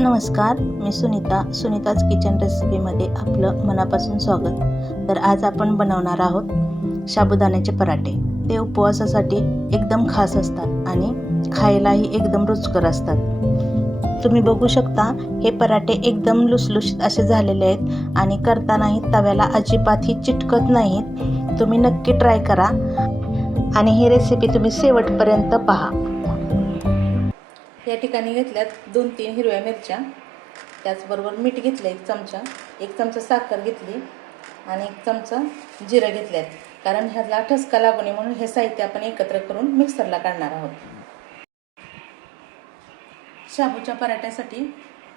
नमस्कार, मी सुनीताज किचन रेसिपीमध्ये आपलं मनापासून स्वागत। तर आज आपण बनवणार आहोत साबुदाण्याचे पराठे। ते उपवासासाठी एकदम खास असतात आणि खायलाही एकदम रुचकर असतात। तुम्ही बघू शकता, हे पराठे एकदम लुसलुशीत असे झालेले आहेत आणि करतानाही तव्याला अजिबातही चिटकत नाहीत। तुम्ही नक्की ट्राय करा आणि ही रेसिपी तुम्ही शेवटपर्यंत पहा। या ठिकाणी घेतल्यात 2-3 हिरव्या मिरच्या, त्याचबरोबर मीठ घेतलं 1 चमचा साखर घेतली आणि 1 चमचा जिरं घेतल्यात। कारण ह्याला ठसका लागू नये म्हणून हे साहित्य आपण एकत्र करून मिक्सरला काढणार आहोत। शाबूच्या पराठ्यासाठी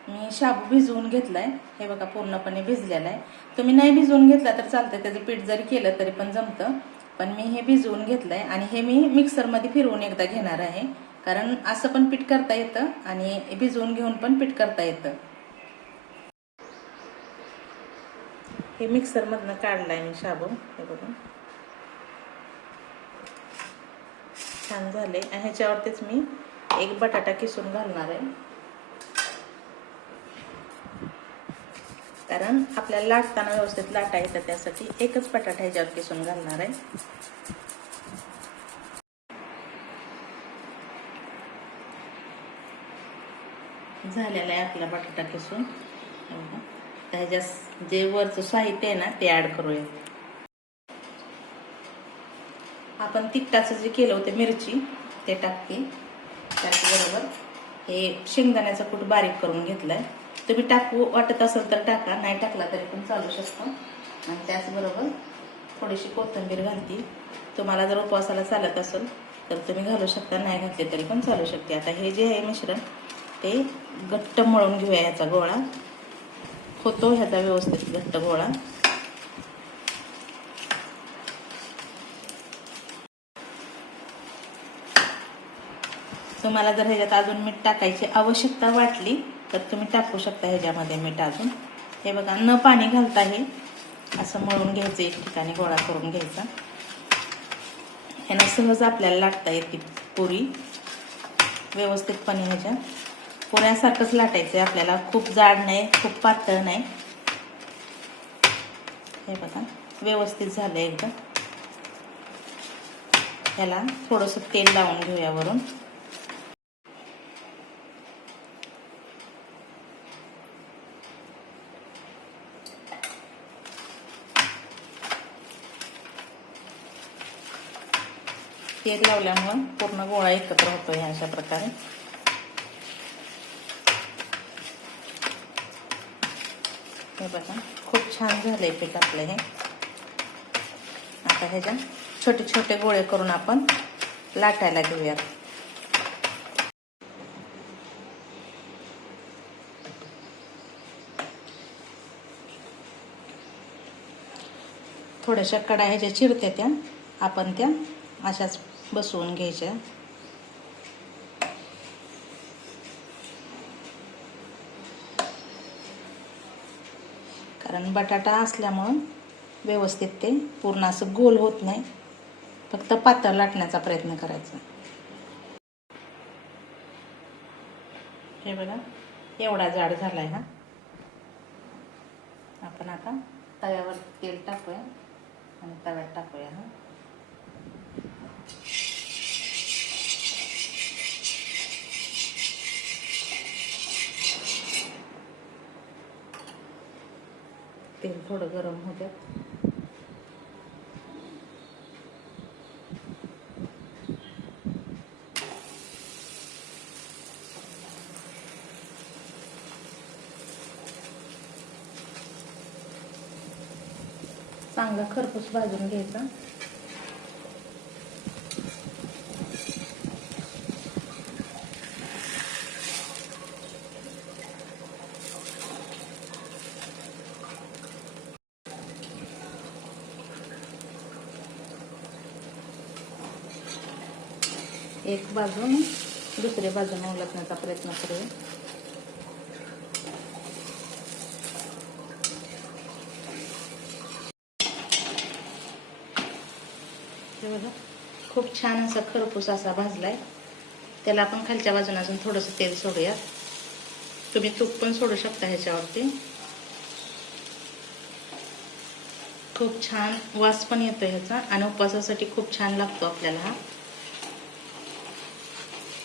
मी शाबू भिजवून घेतलाय। हे बघा पूर्णपणे भिजलेला आहे। तुम्ही नाही भिजवून घेतला तर चालतंय, त्याचं पीठ जरी केलं तरी पण जमतं, पण मी हे भिजवून घेतलंय आणि हे मी मिक्सरमध्ये फिरवून एकदा घेणार आहे। कारण असं पण पीठ करता येतं आणि भिजवून घेऊन पण पीठ करता येतं। हे मिक्सरमधनं काढलाय मी शाबू, हे बघा छान झाले। आणि ह्याच्यावरतीच मी 1 बटाटा किसून घालणार आहे, कारण आपल्याला लाटताना व्यवस्थित लाटा येतं, त्यासाठी 1च बटाटा ह्याच्यावर किसून घालणार आहे। झालेला आहे आपला बटाटा किसून। ह्याच्यात जे वरचं साहित्य आहे ना ते ऍड करूया आपण। तिखटाचं जे केलं होतं मिरची ते टाकते, त्याचबरोबर हे शेंगदाण्याचा कूट बारीक करून घेतलाय। तुम्ही टाकू वाटत असेल तर टाका, नाही टाकला तरी पण चालू शकतो। आणि त्याचबरोबर थोडीशी कोथिंबीर घालते। तुम्हाला जर उपवासाला चालत असेल तर तुम्ही घालू शकता, नाही घातले तरी पण चालू शकते। आता हे जे आहे मिश्रण ते घट्ट मळून घेऊया, ह्याचा गोळा होतो ह्याचा व्यवस्थित घट्ट गोळा। तुम्हाला जर ह्याच्यात अजून मीठ टाकायची आवश्यकता वाटली तर तुम्ही टाकू शकता ह्याच्यामध्ये मीठ अजून। हे बघा, न पाणी घालता हे असं मळून घ्यायचं, एक ठिकाणी गोळा करून घ्यायचा। ह्यानं सहज आपल्याला लाटता येते पुरी व्यवस्थितपणे। ह्याच्या पुऱ्यासारखंच लाटायचं आहे आपल्याला, खूप जाड नाही खूप पातळ नाही। हे बघा व्यवस्थित झालं एकदम। ह्याला थोडंसं तेल लावून घेऊया वरून। तेल लावल्यामुळे पूर्ण गोळा एकत्र होतो अशा प्रकारे। हे बघा खूप छान झालंय पीठ आपलं हे। आता ह्याच्या छोटे छोटे गोळे करून आपण लाटायला घेऊया। थोड्याशा कडा ह्याच्या चिरत्या त्या आपण त्या अशाच बसवून घ्यायच्या। कारण बटाटा असल्यामुळं व्यवस्थित ते पूर्ण असं गोल होत नाही, फक्त पातळ लाटण्याचा प्रयत्न करायचा। हे बघा एवढा जाड झालाय हा। आपण आता तव्यावर तेल टाकूया आणि तव्यात टाकूया हा। तेल थोडं गरम होतं, चांगला खरपूस भाजून घ्यायचा। एक बाजून दुसऱ्या बाजूने उलटण्याचा प्रयत्न करूया। हे बघा खूप छान असा खरपूस असा भाजलाय। त्याला आपण खालच्या बाजूने अजून थोडंसं तेल सोडूया। तुम्ही तूप पण सोडू शकता ह्याच्यावरती. खूप छान वास पण येतो ह्याचा आणि उपवासासाठी खूप छान लागतो आपल्याला हा.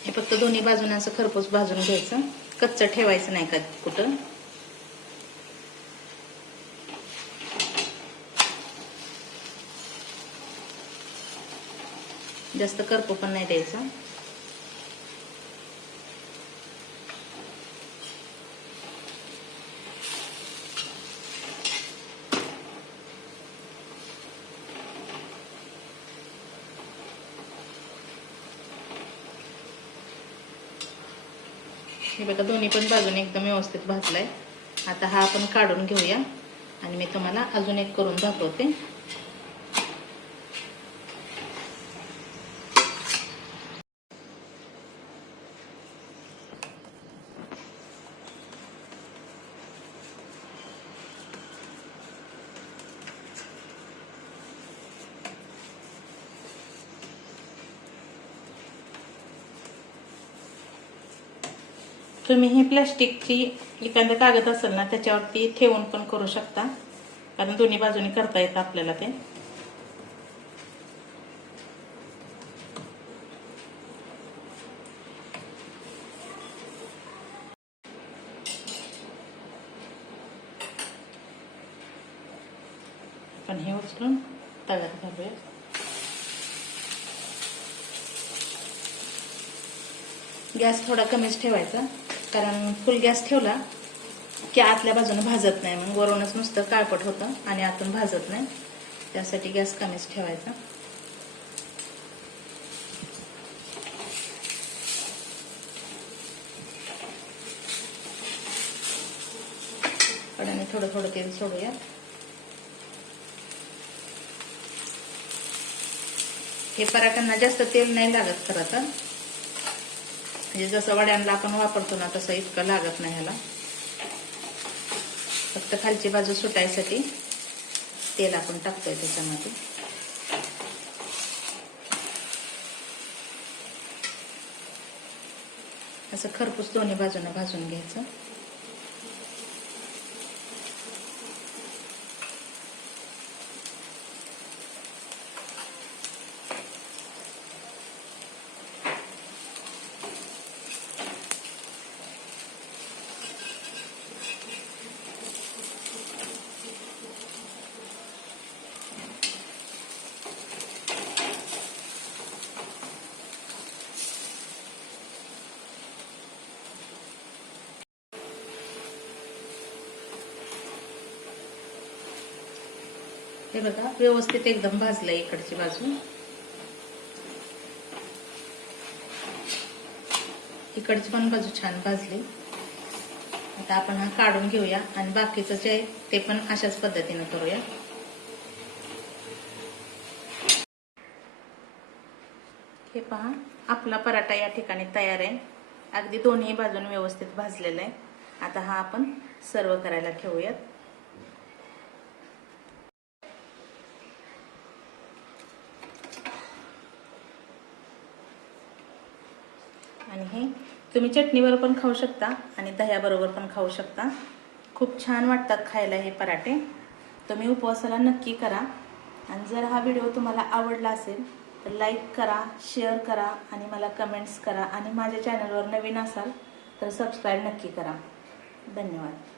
हे फक्त दोन्ही बाजूने असं खरपूस भाजून घ्यायचं, कच्चं ठेवायचं नाही का कुठं. जास्त करपू पण नाही द्यायचं. हे बघा दोन्ही पण बाजूने एकदम व्यवस्थित भाजलाय. आता हा आपण काढून घेऊया आणि मी तुम्हाला अजून एक करून दाखवते. तुम्ही ही प्लॅस्टिकची एखादा कागद असेल ना त्याच्यावरती ठेवून पण करू शकता, कारण दोन्ही बाजूनी करता येतं आपल्याला ते. पण हे उचलून तव्यात घालूया. गॅस थोडा कमीच ठेवायचा, कारण फुल गॅस ठेवला की आतल्या बाजूने भाजत नाही, मग वरूनच नुसतं काळपट होतं आणि आतून भाजत नाही. त्यासाठी गॅस कमीच ठेवायचा. कढईने थोडं थोडं तेल सोडूया. हे पराठ्यांना जास्त तेल नाही लागत खरं तर, म्हणजे जसं वड्यांना आपण वापरतो ना तसं इतकं लागत नाही ह्याला. फक्त खालची बाजू सुटायसाठी तेल आपण टाकतोय त्याच्यामध्ये. असं खरपूस दोन्ही बाजूने भाजून घ्यायचं. हे बघा व्यवस्थित एकदम भाजलंय इकडची बाजू. इकडची पण बाजू छान भाजली. आता आपण हा काढून घेऊया आणि बाकीचं जे आहे ते पण अशाच पद्धतीने करूया. हे पहा आपला पराठा या ठिकाणी तयार आहे. अगदी दोन्ही बाजून व्यवस्थित भाजलेला आहे. आता हा आपण सर्व करायला ठेवूयात. आणि हे तुम्ही चटणीबरोबर पण खाऊ शकता आणि दह्याबरोबर पण खाऊ शकता. खूप छान वाटतात खायला हे पराठे. तुम्ही उपवासाला नक्की करा. आणि जर हा व्हिडिओ तुम्हाला आवडला असेल तर लाईक करा, शेअर करा आणि मला कमेंट्स करा. आणि माझ्या चॅनलवर नवीन असाल तर सबस्क्राईब नक्की करा. धन्यवाद.